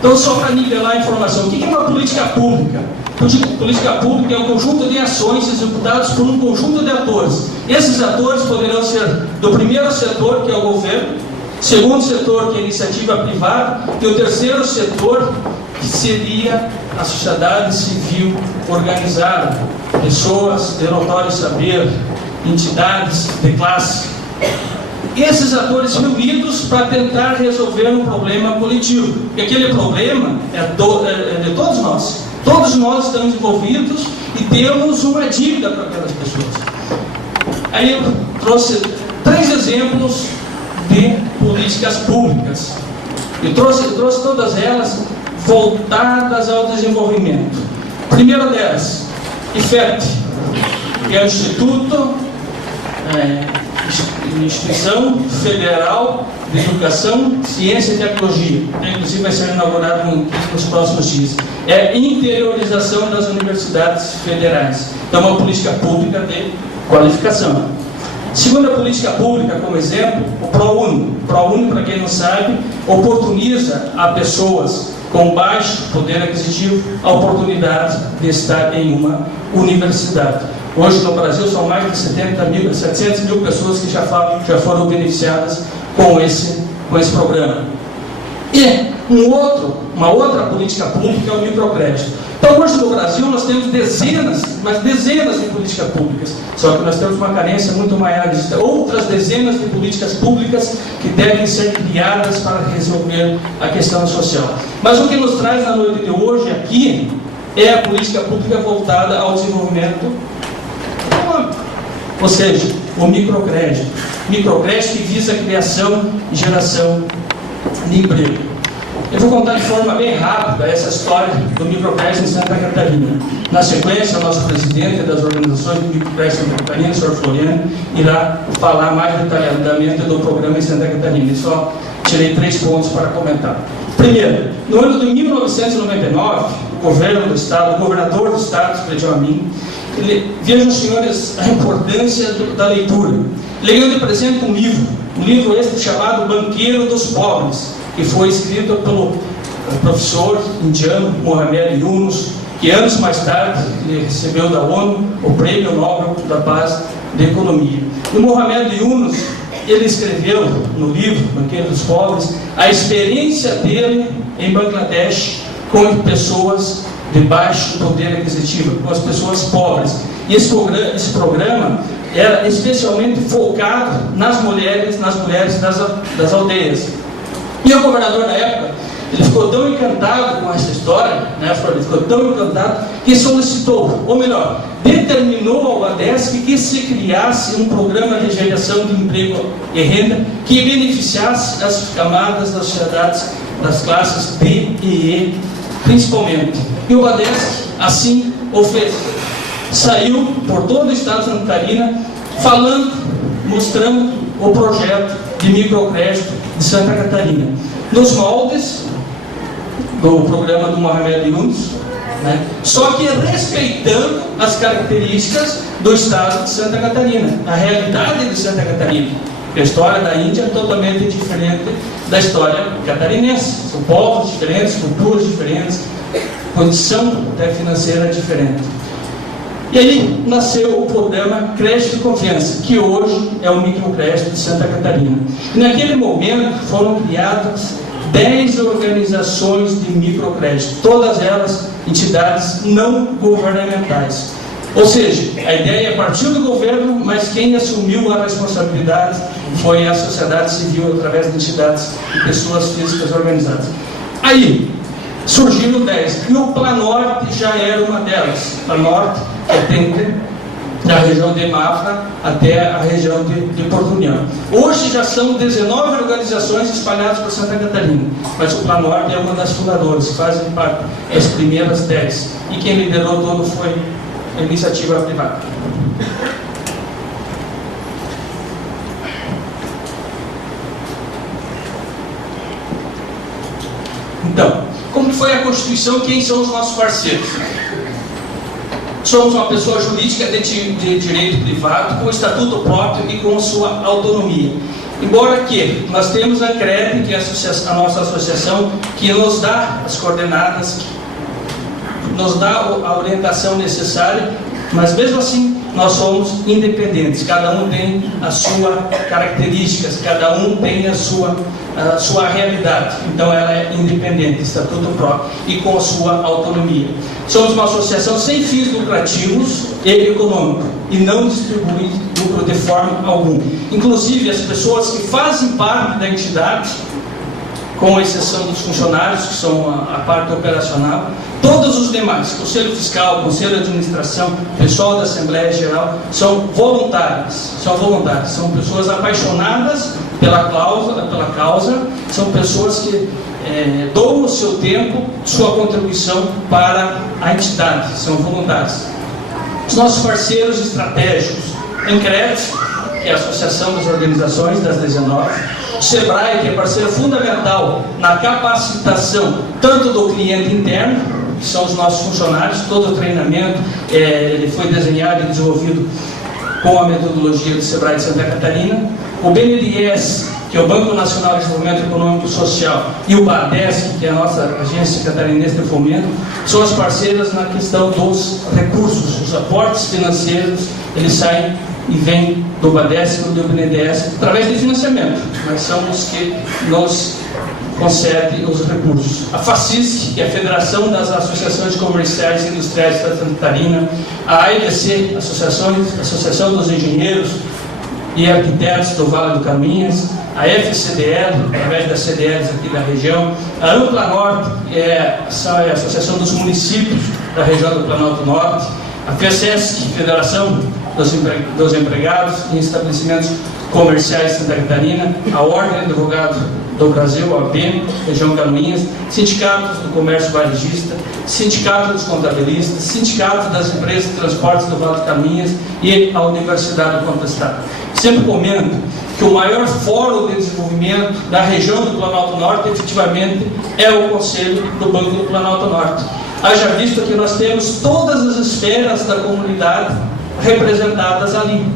Então, só para nivelar a informação, o que é uma política pública? Política pública é um conjunto de ações executadas por um conjunto de atores. Esses atores poderão ser do primeiro setor, que é o governo, segundo setor, que é a iniciativa privada, e o terceiro setor, que seria a sociedade civil organizada, pessoas de notório saber, entidades de classe. Esses atores reunidos para tentar resolver um problema coletivo. Porque aquele problema é de todos nós. Todos nós estamos envolvidos e temos uma dívida para aquelas pessoas. Aí eu trouxe 3 exemplos de políticas públicas. Eu trouxe todas elas voltadas ao desenvolvimento. Primeira delas, IFET, que é o Instituição Federal de Educação, Ciência e Tecnologia. Inclusive vai ser inaugurado nos próximos dias. É interiorização das universidades federais. Então, uma política pública de qualificação. Segunda política pública, como exemplo, o ProUni. O ProUni, para quem não sabe, oportuniza a pessoas com baixo poder aquisitivo a oportunidade de estar em uma universidade. Hoje no Brasil são mais de 700 mil pessoas que já foram beneficiadas com esse programa. E uma outra política pública é o microcrédito. Então hoje no Brasil nós temos dezenas de políticas públicas, só que nós temos uma carência muito maior de outras dezenas de políticas públicas que devem ser criadas para resolver a questão social. Mas o que nos traz na noite de hoje aqui é a política pública voltada ao desenvolvimento, ou seja, o microcrédito. Microcrédito que visa a criação e geração de emprego. Eu vou contar de forma bem rápida essa história do microcrédito em Santa Catarina. Na sequência, o nosso presidente das organizações do microcrédito em Santa Catarina, o Sr. Floriano, irá falar mais detalhadamente do programa em Santa Catarina. E só tirei 3 pontos para comentar. Primeiro, no ano de 1999, o governo do Estado, o governador do Estado, pediu a mim, vejam, senhores, a importância da leitura. Ele ganhou de presente um livro este chamado Banqueiro dos Pobres, que foi escrito pelo professor indiano Mohamed Yunus, que anos mais tarde ele recebeu da ONU o Prêmio Nobel da Paz de Economia. E o Mohamed Yunus, ele escreveu no livro Banqueiro dos Pobres a experiência dele em Bangladesh com pessoas de baixo poder aquisitivo, com as pessoas pobres. E esse programa era especialmente focado nas mulheres das aldeias. E o governador na época, ele ficou tão encantado com essa história, né, ele ficou tão encantado que solicitou, ou melhor, determinou ao ADESC que se criasse um programa de geração de emprego e renda que beneficiasse as camadas das sociedades, das classes D e E, principalmente. E o ADESC, assim, o fez. Saiu por todo o estado de Santa Catarina, falando, mostrando o projeto de microcrédito de Santa Catarina, nos moldes do programa do Mohamed Yunus, né? Só que respeitando as características do estado de Santa Catarina, a realidade de Santa Catarina. A história da Índia é totalmente diferente da história catarinense. São povos diferentes, culturas diferentes, condição até financeira diferente. E aí nasceu o programa Crédito de Confiança, que hoje é o microcrédito de Santa Catarina. E naquele momento foram criadas 10 organizações de microcrédito, todas elas entidades não governamentais. Ou seja, a ideia partiu do governo, mas quem assumiu a responsabilidade foi a sociedade civil através de entidades e pessoas físicas organizadas. Aí surgiram 10, e o Planorte já era uma delas. Planorte atende da região de Mafra até a região de Porto União. Hoje já são 19 organizações espalhadas por Santa Catarina, mas o Planorte é uma das fundadoras, fazem parte das primeiras 10, e quem liderou todo foi a iniciativa privada. Então, como foi a Constituição? Quem são os nossos parceiros? Somos uma pessoa jurídica de direito privado, com estatuto próprio e com sua autonomia. Embora que nós temos a CREP, que é a nossa associação, que nos dá as coordenadas, nos dá a orientação necessária, mas mesmo assim nós somos independentes, cada um tem as suas características, cada um tem a sua realidade, então ela é independente, estatuto próprio e com a sua autonomia. Somos uma associação sem fins lucrativos e econômicos e não distribui lucro de forma alguma. Inclusive as pessoas que fazem parte da entidade, com exceção dos funcionários, que são a parte operacional, todos os demais, Conselho Fiscal, Conselho de Administração, pessoal da Assembleia Geral, são voluntários, são pessoas apaixonadas pela causa, são pessoas que doam o seu tempo, sua contribuição para a entidade, são voluntários. Os nossos parceiros estratégicos, ANCREF, que é a Associação das Organizações das 19, o SEBRAE, que é parceiro fundamental na capacitação tanto do cliente interno, que são os nossos funcionários, todo o treinamento ele foi desenhado e desenvolvido com a metodologia do SEBRAE de Santa Catarina, o BNDES, que é o Banco Nacional de Desenvolvimento Econômico e Social, e o BADESC, que é a nossa agência catarinense de fomento, são as parceiras na questão dos recursos, os aportes financeiros, eles saem e vêm do BADESC ou do BNDES através de financiamento, mas são os que nos concedem os recursos. A FACISC, que é a Federação das Associações Comerciais e Industriais de Santa Catarina, a AEDC, Associação dos Engenheiros e Arquitetos do Vale do Caminhas, a FCDL, através das CDLs aqui da região, a Ampla Norte, que é a Associação dos Municípios da região do Planalto Norte, a FESESC, Federação dos Empregados em Estabelecimentos Comerciais de Santa Catarina, a Ordem de Advogados do Brasil, a ABEM, região Canoinhas, sindicatos do comércio varejista, sindicato dos contabilistas, sindicato das empresas de transportes do Vale do Caminhas e a Universidade do Contestado. Sempre comento que o maior fórum de desenvolvimento da região do Planalto Norte, efetivamente, é o Conselho do Banco do Planalto Norte. Haja visto que nós temos todas as esferas da comunidade representadas ali.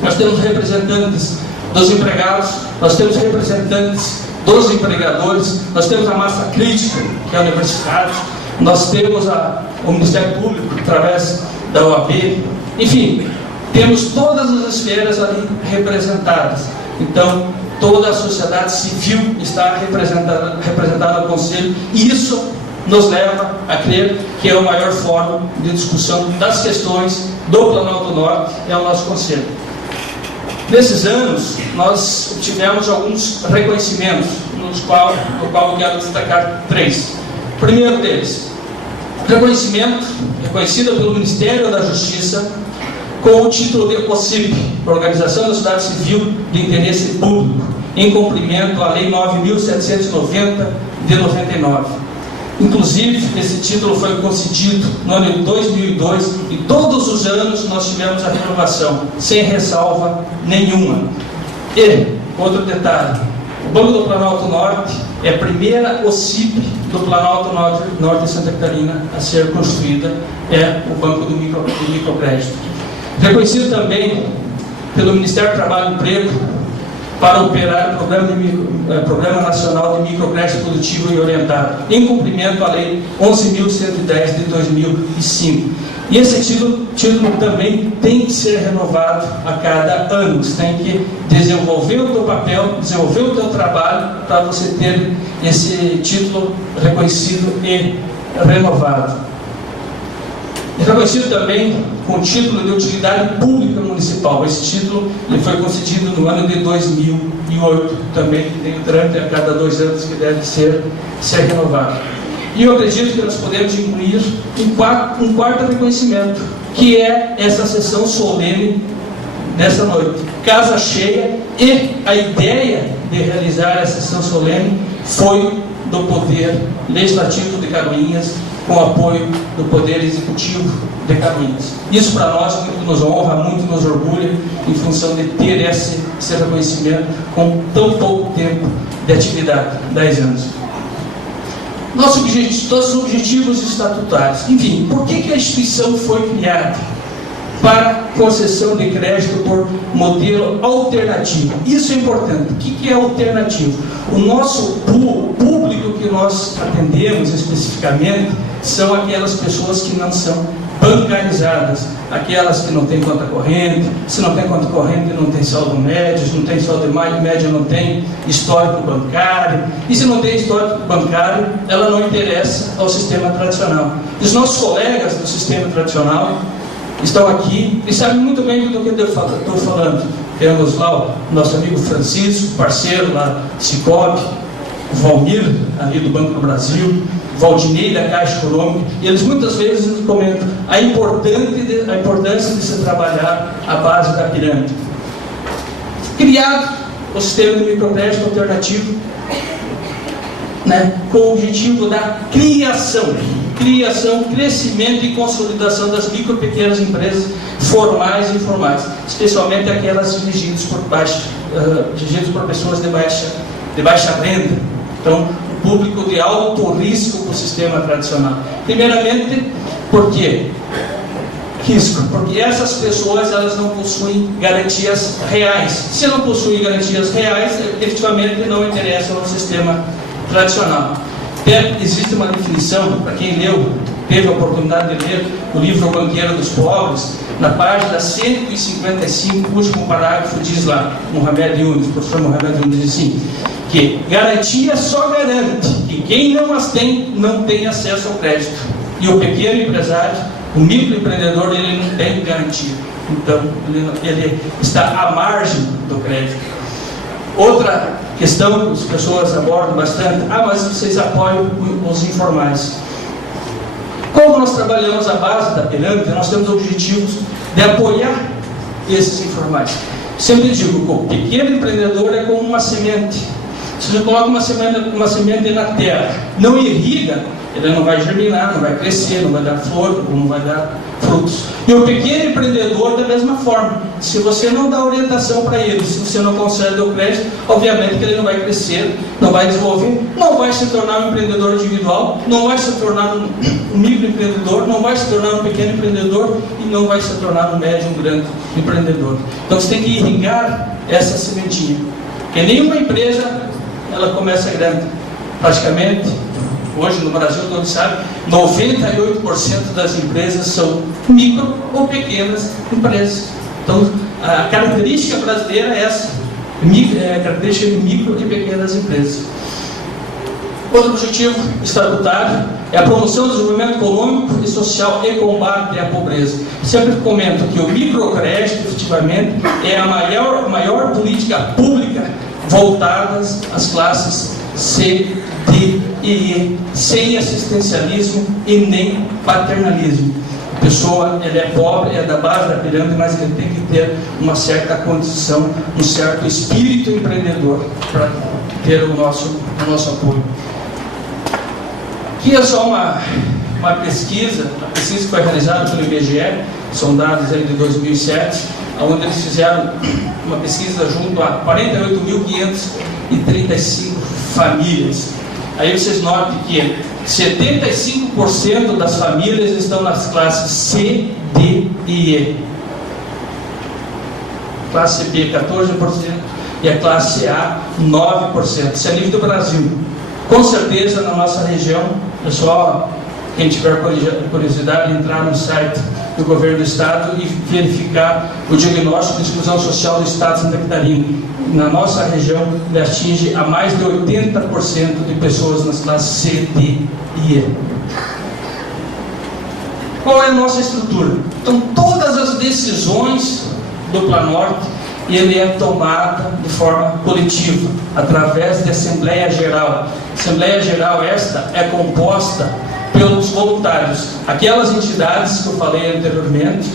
Nós temos representantes dos empregados, nós temos representantes dos empregadores, nós temos a massa crítica, que é a universidade, nós temos o Ministério Público, através da OAB, enfim, temos todas as esferas ali representadas. Então, toda a sociedade civil está representada no Conselho, e isso nos leva a crer que é o maior fórum de discussão das questões do Planalto Norte, é o nosso Conselho. Nesses anos, nós tivemos alguns reconhecimentos, no qual eu quero destacar 3. O primeiro deles, reconhecido pelo Ministério da Justiça, com o título de OCIP, Organização da Sociedade Civil de Interesse Público, em cumprimento à Lei 9.790 de 99. Inclusive, esse título foi concedido no ano de 2002 e todos os anos nós tivemos a renovação, sem ressalva nenhuma. E, outro detalhe, o Banco do Planalto Norte é a primeira OCIP do Planalto Norte de Santa Catarina a ser construída, é o Banco do Microcrédito. Reconhecido também pelo Ministério do Trabalho e Emprego para operar o Programa Nacional de Microcrédito Produtivo e Orientado, em cumprimento à Lei 11.110 de 2005. E esse título também tem que ser renovado a cada ano. Você tem que desenvolver o teu papel, desenvolver o teu trabalho para você ter esse título reconhecido e renovado. E reconhecido também com o título de Utilidade Pública Municipal. Esse título ele foi concedido no ano de 2008, também tem um trâmite a cada 2 anos que deve ser renovado. E eu acredito que nós podemos incluir um quarto reconhecimento, que é essa sessão solene dessa noite. Casa cheia, e a ideia de realizar essa sessão solene foi do Poder Legislativo de Canoinhas, com apoio do Poder Executivo de Canoinhas. Isso para nós muito nos honra, muito nos orgulha, em função de ter esse reconhecimento com tão pouco tempo de atividade, 10 anos. Nossos objetivos estatutários. Enfim, por que a instituição foi criada? para concessão de crédito por modelo alternativo. Isso é importante. O que é alternativo? O nosso público que nós atendemos especificamente são aquelas pessoas que não são bancarizadas, aquelas que não têm conta corrente. Se não tem conta corrente, não tem saldo médio. Se não tem saldo médio, não tem histórico bancário. E se não tem histórico bancário, ela não interessa ao sistema tradicional. Os nossos colegas do sistema tradicional estão aqui e sabem muito bem do que eu estou falando. Temos lá o nosso amigo Francisco, parceiro lá, Cicobi, o Valmir, ali do Banco do Brasil, Valdinei da Caixa Econômica, e eles muitas vezes nos comentam a importância de se trabalhar a base da pirâmide. Criado o sistema de microcrédito alternativo, com o objetivo da criação, crescimento e consolidação das micro e pequenas empresas formais e informais, especialmente aquelas dirigidas por pessoas de baixa renda. Então, o público de alto risco para o sistema tradicional. Primeiramente, por quê? Risco, porque essas pessoas elas não possuem garantias reais. Se não possuem garantias reais, efetivamente não interessam no sistema tradicional. Existe uma definição, para quem teve a oportunidade de ler o livro O Banqueiro dos Pobres, na página 155, o último parágrafo diz lá, o professor Mohamed Yunus diz assim, que garantia só garante que quem não as tem, não tem acesso ao crédito. E o pequeno empresário, o microempreendedor, ele não tem garantia. Então, ele está à margem do crédito. Outra questão que as pessoas abordam bastante, mas vocês apoiam os informais. Como nós trabalhamos a base da pirâmide, nós temos objetivos de apoiar esses informais. Sempre digo que o pequeno empreendedor é como uma semente. Se você coloca uma semente na terra, não irriga, ele não vai germinar, não vai crescer, não vai dar flor, não vai dar frutos. E o pequeno empreendedor, da mesma forma, se você não dá orientação para ele, se você não concede o crédito, obviamente que ele não vai crescer, não vai desenvolver, não vai se tornar um empreendedor individual, não vai se tornar um microempreendedor, não vai se tornar um pequeno empreendedor e não vai se tornar um médio, um grande empreendedor. Então você tem que irrigar essa sementinha, porque nenhuma empresa ela começa grande. Praticamente, hoje no Brasil, todos sabem, 98% das empresas são micro ou pequenas empresas. Então, a característica brasileira é essa, a característica de micro e pequenas empresas. Outro objetivo estatutário é a promoção do desenvolvimento econômico e social e combate à pobreza. Sempre comento que o microcrédito, efetivamente, é a maior política pública voltada às classes C, D e E, sem assistencialismo e nem paternalismo. A pessoa ela é pobre, é da base da pirâmide, mas ele tem que ter uma certa condição, um certo espírito empreendedor para ter o nosso apoio. Aqui é só uma pesquisa, a pesquisa que foi realizada pelo IBGE, são dados aí de 2007, onde eles fizeram uma pesquisa junto a 48.535 famílias. Aí vocês notem que 75% das famílias estão nas classes C, D e E. Classe B, 14%, e a classe A, 9%. Isso é nível do Brasil. Com certeza, na nossa região, é só quem tiver curiosidade entrar no site do governo do estado e verificar o diagnóstico de exclusão social do estado de Santa Catarina. Na nossa região, ele atinge a mais de 80% de pessoas nas classes C, D e E. Qual é a nossa estrutura? Então, todas as decisões do Planorte, ele é tomada de forma coletiva, através de Assembleia Geral. Assembleia Geral esta é composta pelos voluntários, aquelas entidades que eu falei anteriormente,